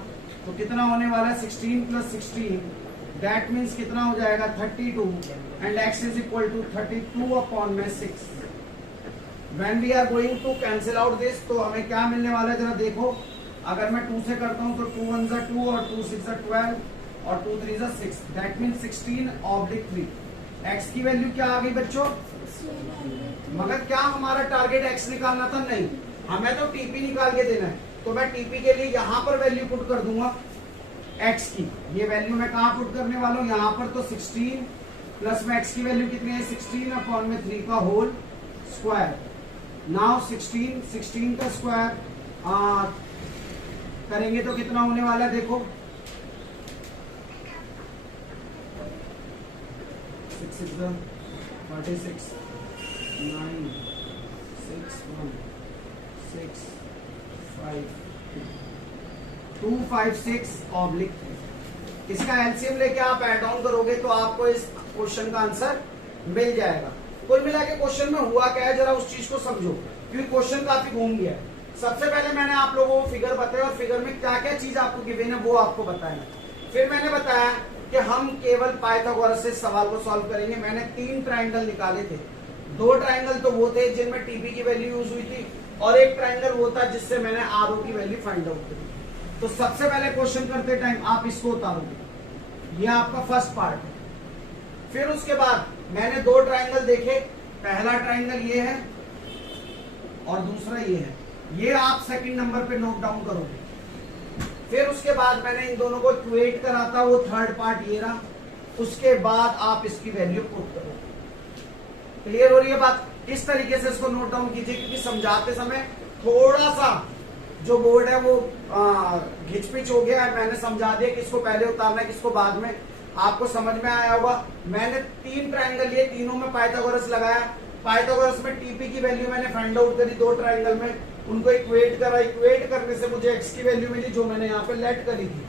तो कितना होने वाला है 16 प्लस 16, दैट मीन्स कितना हो जाएगा 32 and x is equal to 32 upon में 6। When we are going to cancel out this, तो हमें क्या मिलने वाला है जरा देखो। अगर मैं 2 से करता हूं तो 2 1 जा 2 और 2 6 जा 12 और 2 3 जा 6, दैट मीन्स 16/3। x की वैल्यू क्या आ गई बच्चों, मगर क्या हमारा टारगेट x निकालना था, नहीं, हमें तो टीपी निकाल के देना है। तो मैं टीपी के लिए यहां पर वैल्यू पुट कर दूंगा x की। ये वैल्यू मैं कहां पुट करने वाला हूं, यहां पर। तो 16 प्लस में x की वैल्यू कितनी है 16 अपॉन में 3 का होल स्क्वायर। नाउ 16 का स्क्वायर करेंगे तो कितना होने वाला है देखो, 6 6 36 9 6 1 6 5 2 5 6/3। इसका एलसीएम लेके आप ऐड ऑन करोगे तो आपको इस क्वेश्चन का आंसर मिल जाएगा। कुल मिला के क्वेश्चन में हुआ क्या है जरा उस चीज को समझो, क्योंकि क्वेश्चन काफी घूम गया है। सबसे पहले मैंने आप लोगों को फिगर बताया और फिगर में क्या क्या चीज आपको गिवन है वो आपको बताया। फिर मैंने बताया कि हम केवल पाइथागोरस से सवाल को सॉल्व करेंगे। मैंने 3 ट्राइंगल निकाले थे। 2 ट्राइंगल तो वो थे जिनमें टीपी की वैल्यू यूज हुई थी और एक ट्राइंगल वो था जिससे मैंने आरओ की वैल्यू फाइंड आउट करी। तो सबसे पहले क्वेश्चन करते टाइम आप इसको उतारोगे, ये आपका फर्स्ट पार्ट है। फिर उसके बाद मैंने 2 ट्राइंगल देखे, पहला ट्राइंगल ये है और दूसरा ये है, ये आप सेकंड नंबर पे नोट डाउन करोगे। फिर उसके बाद मैंने इन दोनों को इक्वेट करा था, वो थर्ड पार्ट ये रहा। उसके बाद आप इसकी वैल्यू पुट करोगे। क्लियर हो रही है बात? इस तरीके से इसको नोट डाउन कीजिए, क्योंकि समझाते समय थोड़ा सा जो बोर्ड है वो घिचपिच हो गया है। मैंने समझा दिया किसको पहले उतारना है किसको बाद में, आपको समझ में आया होगा। मैंने 3 ट्राइंगल लिए, तीनों में पाइथागोरस लगाया। पाइथागोरस में टीपी की वैल्यू मैंने फाइंड आउट करी 2 ट्राइंगल में, उनको इक्वेट करा। इक्वेट करने से मुझे एक्स की वैल्यू मिली जो मैंने यहाँ पे लेट करी थी,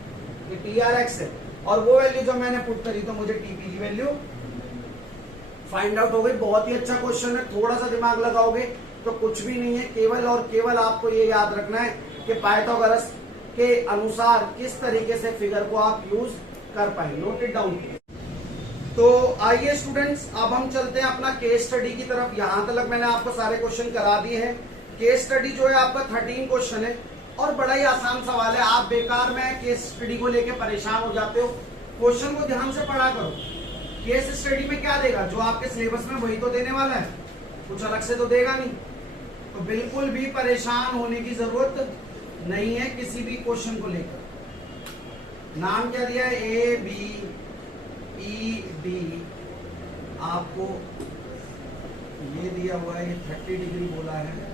ये TRX है, और वो वैल्यू जो मैंने पुट करी तो मुझे टीपी की वैल्यू फाइंड आउट हो गई। बहुत ही अच्छा क्वेश्चन है, थोड़ा सा दिमाग लगाओगे तो कुछ भी नहीं है। केवल और केवल आपको ये याद रखना है कि पाइथागोरस के अनुसार किस तरीके से फिगर को आप यूज कर पाए। Note it down. तो आइए स्टूडेंट्स, अब हम चलते हैं अपना केस स्टडी की तरफ। यहां तक मैंने आपको सारे क्वेश्चन करा दिए हैं। केस स्टडी जो है आपका 13 क्वेश्चन है और बड़ा ही आसान सवाल है। आप बेकार में केस स्टडी को लेके परेशान हो जाते हो, क्वेश्चन को ध्यान से पढ़ा करो। केस स्टडी में क्या देगा, जो आपके सिलेबस में वही तो देने वाला है, कुछ अलग से तो देगा नहीं। तो बिल्कुल भी परेशान होने की जरूरत नहीं है किसी भी क्वेश्चन को लेकर। नाम क्या दिया है, ABED, आपको ये दिया हुआ है, ये 30 डिग्री बोला है।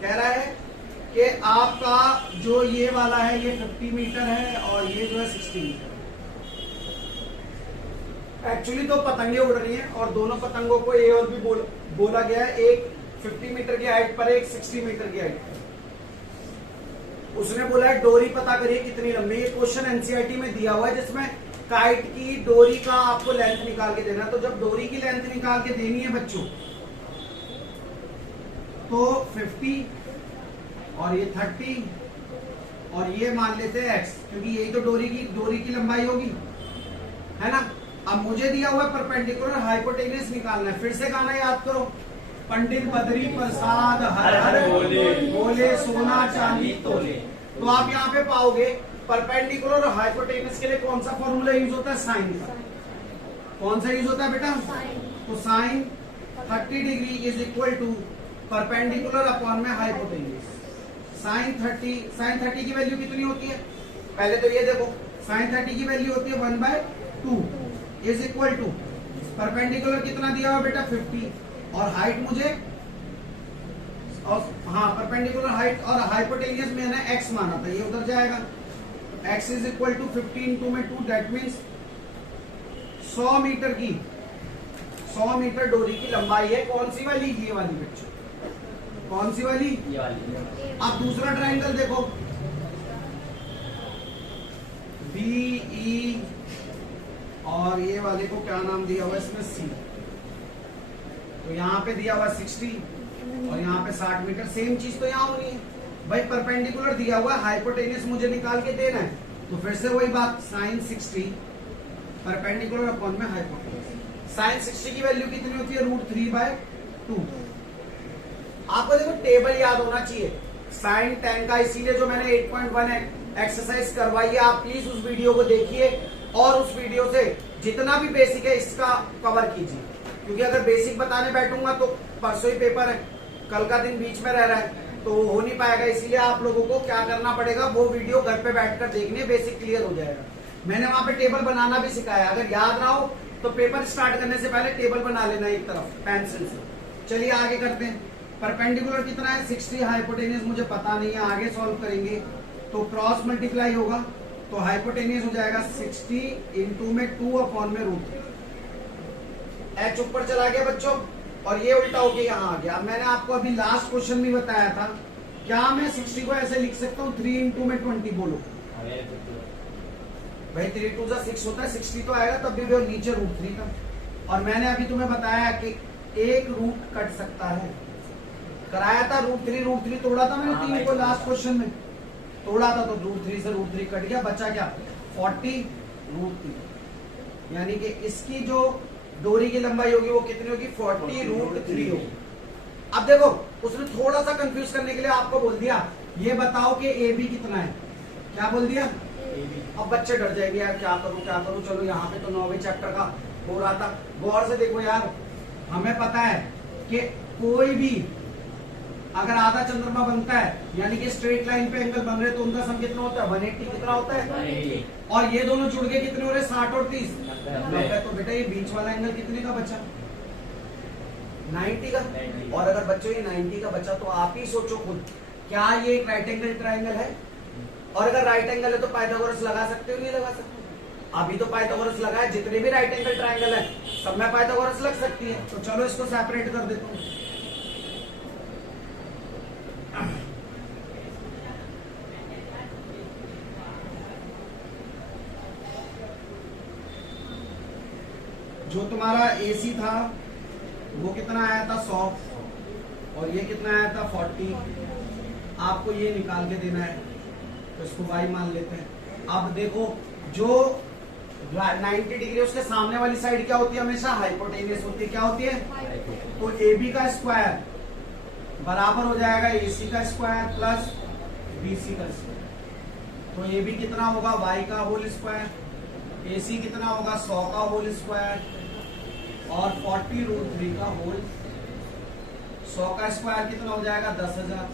कह रहा है कि आपका जो ये वाला है ये 50 मीटर है और ये जो है 60 मीटर। एक्चुअली तो पतंगे उड़ रही हैं और दोनों पतंगों को ए और बी बोला गया है, एक 50 मीटर की हाइट पर, एक 60 मीटर की हाइट पर। उसने बोला है डोरी पता करिए कितनी लंबी। ये क्वेश्चन एनसीईआरटी में दिया हुआ है जिसमें काइट की डोरी का आपको लेंथ निकाल के देना। तो जब डोरी की लेंथ निकाल के देनी है बच्चों तो 50 और ये 30 और ये मान लेते हैं x, क्योंकि यही तो डोरी की लंबाई होगी, है ना। अब मुझे दिया हुआ परपेंडिकुलर हाइपोटेन्यूज निकालना है। फिर से गाना याद करो, पंडित बद्री प्रसाद हर हर बोले सोना चांदी तोले। तो आप यहाँ पे पाओगे परपेंडिकुलर और हाइपोटेन्यूज के लिए कौन सा फॉर्मूला यूज होता है, साइन का। कौन सा यूज होता है बेटा, तो sine 30 degree is equal to perpendicular upon में हाइपोटेन्यूज। साइन 30 की वैल्यू कितनी होती है, पहले तो ये देखो, साइन 30 की वैल्यू होती है 1/2 इज इक्वल टू परपेंडिकुलर कितना दिया हुआ बेटा 50, और हाइट मुझे, और हाँ परपेंडिकुलर हाइट और हाइपोटेन्यूज मैंने x माना था, ये उधर जाएगा। x is equal to 50 × 2, that means 100 metre की 100 मीटर डोरी की लंबाई है। कौन सी वाली, ये वाली बच्चों, कौन सी वाली, ये वाली। अब दूसरा ट्रायंगल देखो, BE और ये वाले को क्या नाम दिया हुआ इसमें, C। तो यहाँ पे दिया हुआ 60 और यहाँ पे 60 मीटर, सेम चीज तो यहाँ होनी है भाई। परपेंडिकुलर दिया हुआ, हाइपोटेन्यूज मुझे निकाल के देना है, तो फिर से वही बात, साइन 60 परपेंडिकुलर अपॉन में हाइपोटेन्यूज। साइन 60 की वैल्यू कितनी होती है, √3/2। आपको देखो टेबल याद होना चाहिए, साइन 10 का, इसीलिए जो मैंने 8.1 एक्सरसाइज करवाई है, आप प्लीज उस वीडियो को देखिए और उस वीडियो से जितना भी बेसिक है इसका कवर कीजिए, क्योंकि अगर बेसिक बताने बैठूंगा तो परसों ही पेपर है, कल का दिन बीच में रह रहा है, तो हो नहीं पाएगा। इसीलिए आप लोगों को क्या करना पड़ेगा, वो वीडियो घर पे बैठकर देखनी है, बेसिक क्लियर हो जाएगा। मैंने वहां पे टेबल बनाना भी सिखाया, अगर याद ना हो तो पेपर स्टार्ट करने से पहले टेबल बना लेना एक तरफ पेंसिल से। चलिए आगे करते हैं। परपेंडिकुलर कितना है 60, हाइपोटेन्यूज मुझे पता नहीं है, आगे सॉल्व करेंगे। तो क्रॉस मल्टीप्लाई होगा, तो हाइपोटेन्यूज हो जाएगा 60 × में 2/√3। h ऊपर चला गया बच्चों, और ये उल्टा होके यहाँ आ गया। मैंने आपको अभी लास्ट क्वेश्चन भी बताया था, क्या मैं 60 को ऐसे लिख सकता हूँ 3 × में 20, बोलो भाई 3 × 2 = 6 होता है, 60 तो आएगा, तब भी वो नीचे √3 था। और मैंने अभी तुम्हें बताया कि एक रूट कट सकता है, कराया था √3 तोड़ा था मैंने 3 को लास्ट क्वेश्चन में तोड़ा था, तो √3 से √3 कट गया, बचा क्या 40 √3, यानी कि इसकी जो डोरी की लंबाई होगी वो कितनी होगी 40 √3 होगी। अब देखो उसने थोड़ा सा कंफ्यूज करने के लिए आपको बोल दिया ये बताओ कि AB कितना है, क्या बोल दिया AB। अब बच्चे डर जाएंगे यार क्या करूं, चलो यहाँ पे तो 9वें चैप्टर का हो रहा था। गौर से देखो यार, हमें पता है कि कोई भी अगर आधा चंद्रमा बनता है यानी कि स्ट्रेट लाइन पे एंगल बन रहे तो उनका सम कितना होता है 180, कितना होता है 180। और ये दोनों जुड़ के कितने हो रहे 60 और 30 90। तो बेटा ये बीच वाला एंगल कितने का बचा 90 का। और अगर बच्चों ये 90 का बचा तो आप ही सोचो खुद, क्या ये एक राइट एंगल ट्राइंगल है? और अगर राइट एंगल है तो पाइथागोरस लगा सकते हो नहीं लगा सकते? अभी तो पाइथागोरस लगा है, जितने भी राइट एंगल ट्राइंगल है सब में पाइथागोरस लग सकती है। तो चलो इसको सेपरेट कर देता हूँ। जो तुम्हारा AC था वो कितना आया था 100 और ये कितना आया था 40। आपको ये निकाल के देना है तो इसको y मान लेते हैं। अब देखो जो 90 डिग्री उसके सामने वाली साइड क्या होती है हमेशा हाइपोटेनियस होती है। क्या होती है? तो AB का स्क्वायर बराबर हो जाएगा AC का स्क्वायर प्लस BC का स्क्वायर। तो AB कितना होगा y का होल स्क्वायर, AC कितना होगा 100 का होल स्क्वायर और 40 √3 का होल। 100 का स्क्वायर कितना हो जाएगा 10,000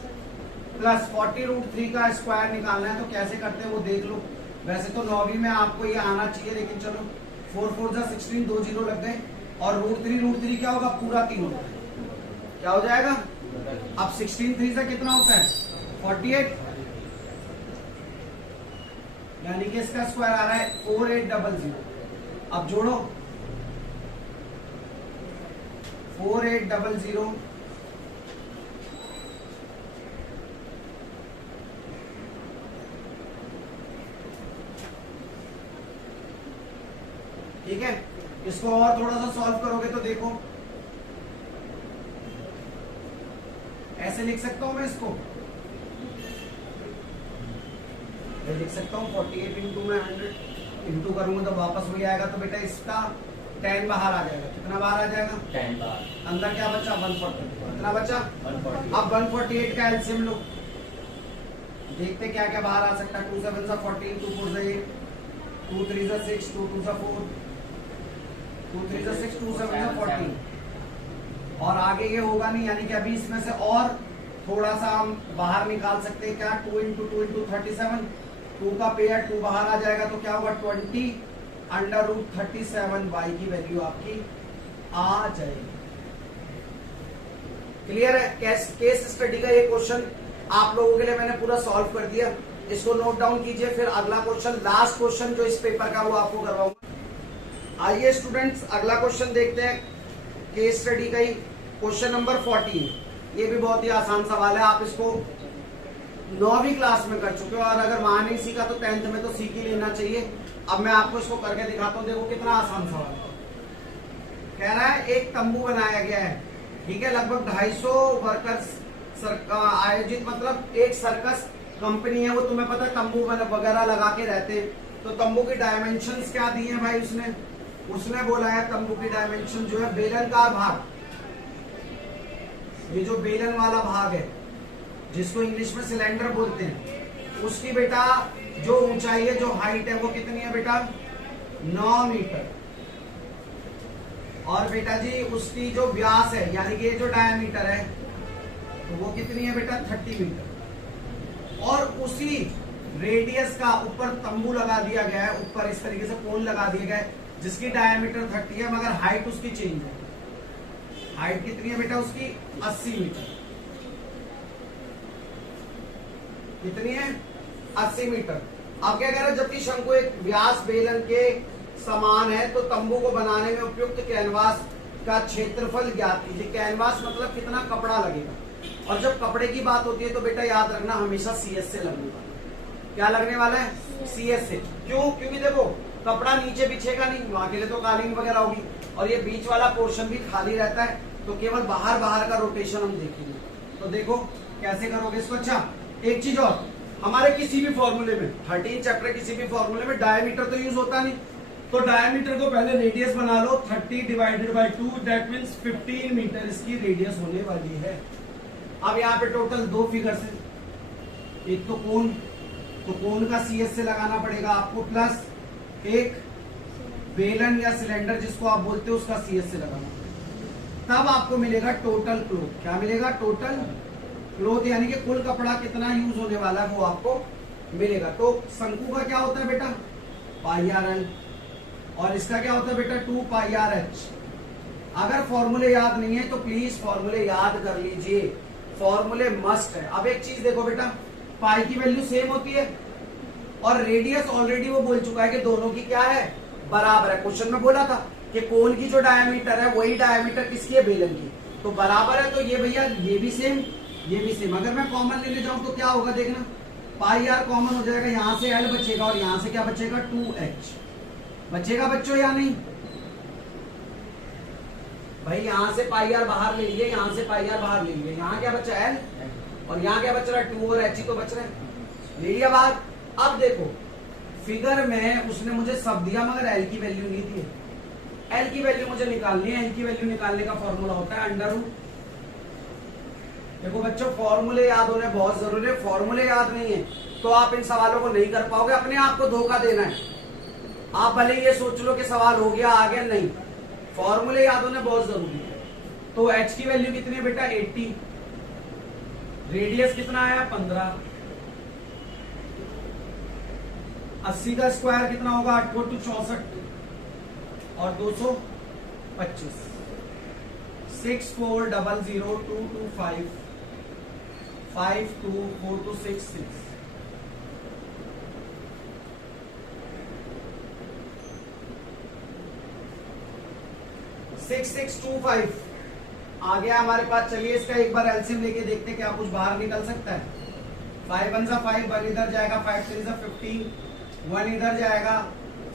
प्लस 40 √3 का स्क्वायर निकालना है तो कैसे करते हैं वो देख लो। वैसे तो 9वीं में आपको ये आना चाहिए, लेकिन चलो 4 4 जा 16, 2 0 लग गए और √3 क्या होगा पूरा 3 होगा। क्या हो जाएगा? अब 16 3 से कितना होता है 48, यानी कि इसका स्क्वायर आ रहा है 4800। अब जोड़ो 4800 ठीक है। इसको और थोड़ा सा सॉल्व करोगे तो देखो ऐसे लिख सकता हूं मैं इसको ये लिख सकता हूँ 48 इंटू में 100 इंटू करूंगा तो वापस वही आएगा। तो बेटा इसका 10 बाहर आ जाएगा। कितना बाहर आ जाएगा? 10 बार। अंदर क्या बचा? 140। कितना बचा? 140। अब 148 का एलसीएम लो, देखते क्या क्या बाहर आ सकता है। 2 7 सा 14, 2 4 सा 8, 2 3 सा 6, 2 2 सा 4, 2 3 सा 6, 2 7 सा 14। और आगे ये होगा नहीं, यानी कि अभी इसमें से और थोड़ा सा हम बाहर निकाल सकते हैं। क्या? 2 इंटू 2 इंटू 37, 2 का पेयर 2 बाहर आ जाएगा तो क्या होगा? 20 अंडर रूट 37 वाई की वैल्यू आपकी आ जाएगी। क्लियर है? केस स्टडी का ये क्वेश्चन आप लोगों के लिए मैंने पूरा सॉल्व कर दिया। इसको नोट डाउन कीजिए। फिर अगला क्वेश्चन, लास्ट क्वेश्चन जो इस पेपर का वो आपको करवाऊंगा। आइए स्टूडेंट्स अगला क्वेश्चन देखते हैं, केस स्टडी का ही क्वेश्चन नंबर 14। ये भी बहुत ही आसान सवाल है, आप इसको 9वीं क्लास में कर चुके हो और अगर वहां नहीं सीखा तो 10th में तो सीख ही लेना चाहिए। अब मैं आपको इसको करके दिखाता हूँ। देखो कितना आसान सवाल है। कह रहा है एक तंबू बनाया गया है, ठीक है, लगभग 250 वर्कर्स आयोजित, मतलब एक सर्कस कंपनी है वो, तुम्हें पता है तंबू वगैरह लगा के रहते हैं। तो तंबू की डायमेंशंस क्या दी है भाई? उसने बोला है तंबू की डायमेंशन जो है बेलनकार भाग, ये जो बेलन वाला भाग है जिसको इंग्लिश में सिलेंडर बोलते हैं, उसकी बेटा जो ऊंचाई है, जो हाइट है वो कितनी है बेटा? 9 मीटर। और बेटा जी उसकी जो व्यास है, यानी कि ये जो डायमीटर है, तो वो कितनी है बेटा? 30 मीटर। और उसी रेडियस का ऊपर तंबू लगा दिया गया है, ऊपर इस तरीके से पोल लगा दिया गया है जिसकी डायमीटर 30 है, मगर हाइट उसकी चेंज है। हाइट कितनी है बेटा उसकी? 80 मीटर। कितनी है? 80 मीटर। अब क्या कह रहा है? जबकि शंकु एक व्यास बेलन के समान है तो तंबू को बनाने में उपयुक्त कैनवास का क्षेत्रफल ज्ञात कीजिए। कैनवास मतलब कितना कपड़ा लगेगा। और जब कपड़े की बात होती है तो बेटा याद रखना हमेशा CS से लगने वाला है। क्या लगने वाला है? CS से। क्यों? क्योंकि देखो कपड़ा नीचे बिछेगा नहीं, वहां के लिए तो कालीन वगैरह होगी, और ये बीच वाला पोर्शन भी खाली रहता है, तो केवल बाहर बाहर का रोटेशन हम देखेंगे। तो देखो कैसे करोगे इसको। अच्छा एक चीज और, हमारे किसी भी फॉर्मूले में 13 चैप्टर किसी भी फॉर्मूले में डायमीटर तो यूज होता नहीं, तो डायमीटर को पहले रेडियस बना लो। 30 divided by 2 that means 15 metre इसकी रेडियस होने वाली है। अब यहाँ पे टोटल 2 फिगर्स है, एक तो कोण का CS से लगाना पड़ेगा आपको, प्लस एक बेलन या सिलेंडर जिसको आप बोलते हो उसका CS से लगाना पड़ेगा। तब आपको मिलेगा टोटल क्लोथ। क्या मिलेगा? टोटल क्लोथ, यानी कि कुल कपड़ा कितना यूज होने वाला है वो आपको मिलेगा। तो शंकु का क्या होता है बेटा? πr_l, और इसका क्या होता है बेटा? 2πr_h। अगर फॉर्मूले याद नहीं है तो प्लीज फॉर्मूले याद कर लीजिए, फॉर्मूले मस्ट है। अब एक चीज देखो बेटा, पाई की वैल्यू सेम होती है और रेडियस ऑलरेडी वो बोल चुका है कि दोनों की क्या है? बराबर है। क्वेश्चन में बोला था कि कोन की जो डायमीटर है वही डायमीटर किसकी है? बेलन की, तो बराबर है। तो ये भैया ये भी सेम, ये भी सेम। अगर मैं कॉमन लेने जाऊं तो क्या होगा? देखना πr कॉमन हो जाएगा, यहां से l बचेगा और यहां से क्या बचेगा? 2h बचेगा बच्चों या नहीं? भाई यहां से πr बाहर ले लिए, यहां से πr बाहर ले लिए, यहाँ क्या बचा? l, और यहाँ क्या बच रहा है? 2 और h ही तो बच रहा है, ले लिया बाहर। अब देखो फिगर में उसने मुझे सब दिया मगर l की वैल्यू नहीं दी है। l की वैल्यू मुझे निकालनी है। l की वैल्यू निकालने का फॉर्मूला होता है अंडर रूट। देखो बच्चों फॉर्मूले याद होने बहुत जरूरी है। फॉर्मूले याद नहीं है तो आप इन सवालों को नहीं कर पाओगे। अपने आप को धोखा देना है। आप भले ये सोच लो कि सवाल हो गया आ गया, नहीं, फॉर्मूले याद होने बहुत जरूरी है। तो h की वैल्यू कितनी है बेटा? 80। रेडियस कितना आया? 15। 80 का स्क्वायर कितना होगा? 8 × 2 64 और 225। 6 4 0 0 2 2 5 5 2 4 2 6 6। सिक्स 6 2 5 आ गया हमारे पास। चलिए इसका एक बार एलसीएम लेके देखते हैं क्या कुछ बाहर निकल सकता है। 5 1 5, 1 इधर जाएगा, 5 3 15, 1 इधर जाएगा,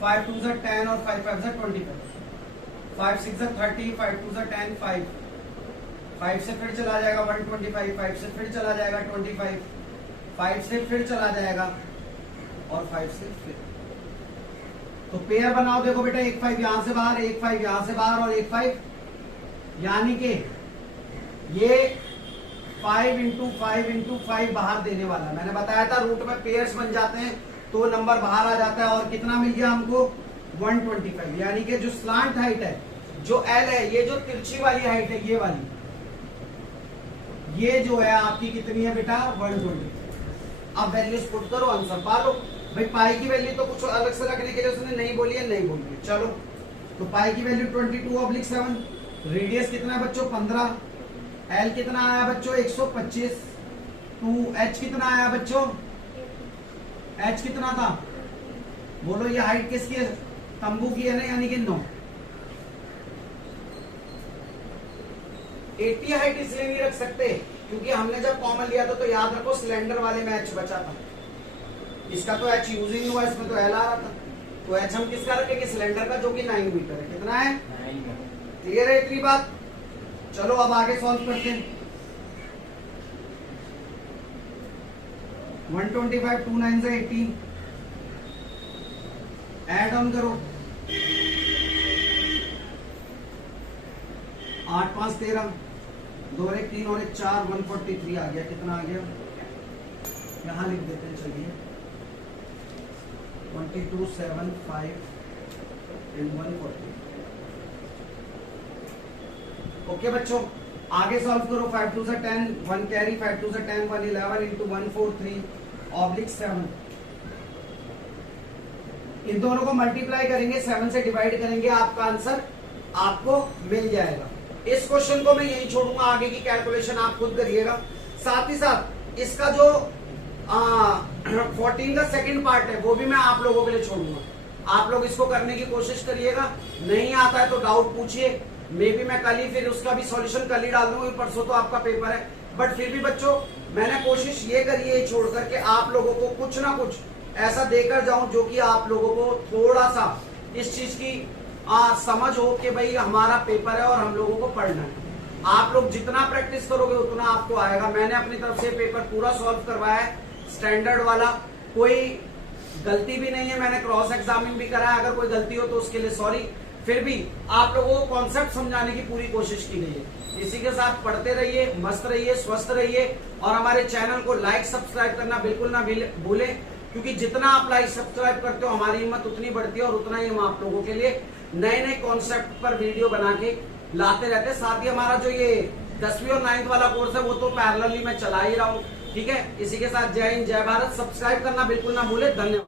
5 2 10 और 5 5 25, 5 6 30, 5 2 10, 5 से फिर चला जाएगा 125, 5 से फिर चला जाएगा 25, 5 से फिर चला जाएगा और 5 से फिर। तो पेयर बनाओ, देखो बेटा 1 5 यहां से बाहर, 1 5 यहां से बाहर और 1 5, यानी कि ये 5 इंटू 5 इंटू 5 बाहर देने वाला है। मैंने बताया था रूट में पेयर्स बन जाते हैं तो नंबर बाहर आ जाता है। और कितना मिल गया हमको 125, यानी कि जो स्लांट हाइट है, जो एल है, ये जो तिरछी वाली हाइट है, ये वाली, ये जो है आपकी कितनी है बेटा 120। अब वैल्यूज पुट करो, आंसर पा लो। भाई पाई की वैल्यू तो कुछ अलग से रखने के लिए उसने नहीं बोली है, नहीं बोली है। चलो तो पाई की वैल्यू 22/7, रेडियस कितना है बच्चों 15, एल कितना आया बच्चों 125, 2h कितना आया बच्चों, h कितना था बोलो, ये हाइट किसकी है, तंबू की है ना, यानी कि 9। 80 हाइट इसलिए नहीं रख सकते क्योंकि हमने जब कॉमन लिया था तो याद रखो सिलेंडर वाले में h बचा था, इसका तो h यूज ही नहीं हुआ, इसमें तो l आ रहा था। तो h हम किसका रखेंगे, सिलेंडर का, जो कि 9 मीटर है। कितना है, क्लियर है इतनी बात। चलो अब आगे सॉल्व करते हैं। 125 2 9 से 80, एड ऑन करो, 8 5 13, 2 1 3 और 1 4, 143 आ गया। कितना आ गया, यहां लिख देते हैं, चलिए 22 7 5 and 140। ओके बच्चों, आगे सॉल्व करो। 5 2 से 10, 1 कैरी, 5 2 से 10, 1 11 इंटू 143/7। इन दोनों को मल्टीप्लाई करेंगे, 7 से डिवाइड करेंगे, आपका आंसर आपको मिल जाएगा। इस क्वेश्चन को मैं यही छोड़ूंगा, आगे की कैलकुलेशन आप खुद करिएगा। साथ ही साथ इसका जो 14 का सेकंड पार्ट है वो भी मैं आप लोगों के लिए छोड़ूंगा। आप लोग इसको करने की कोशिश करिएगा, नहीं आता है तो डाउट पूछिए, मे भी मैं कल ही फिर उसका भी सॉल्यूशन कल ही डाल दूंगा, परसों तो आपका पेपर है। बट फिर भी बच्चों मैंने कोशिश ये करी है छोड़ करके आप लोगों को कुछ ना कुछ ऐसा देकर जाऊं जो कि आप लोगों को थोड़ा सा इस चीज की समझ हो कि भाई हमारा पेपर है और हम लोगों को पढ़ना है। आप लोग जितना प्रैक्टिस करोगे उतना आपको आएगा। मैंने अपनी तरफ से पेपर पूरा सॉल्व करवाया है, स्टैंडर्ड वाला, कोई गलती भी नहीं है। मैंने क्रॉस एग्जामिन भी करा है, अगर कोई गलती हो तो उसके लिए सॉरी। फिर भी आप लोगों को कॉन्सेप्ट समझाने की पूरी कोशिश की गई है। इसी के साथ पढ़ते रहिए, मस्त रहिए, स्वस्थ रहिए और हमारे चैनल को लाइक सब्सक्राइब करना बिल्कुल ना भूलें, क्योंकि जितना आप लाइक सब्सक्राइब करते हो हमारी हिम्मत उतनी बढ़ती है और उतना ही हम आप लोगों के लिए नए नए कॉन्सेप्ट पर वीडियो बना के लाते रहते हैं। साथ ही हमारा जो ये 10वीं और 9th वाला कोर्स है वो तो पैरेलली मैं चला ही रहा हूँ। ठीक है, इसी के साथ जय हिंद, जय भारत। सब्सक्राइब करना बिल्कुल ना भूले। धन्यवाद।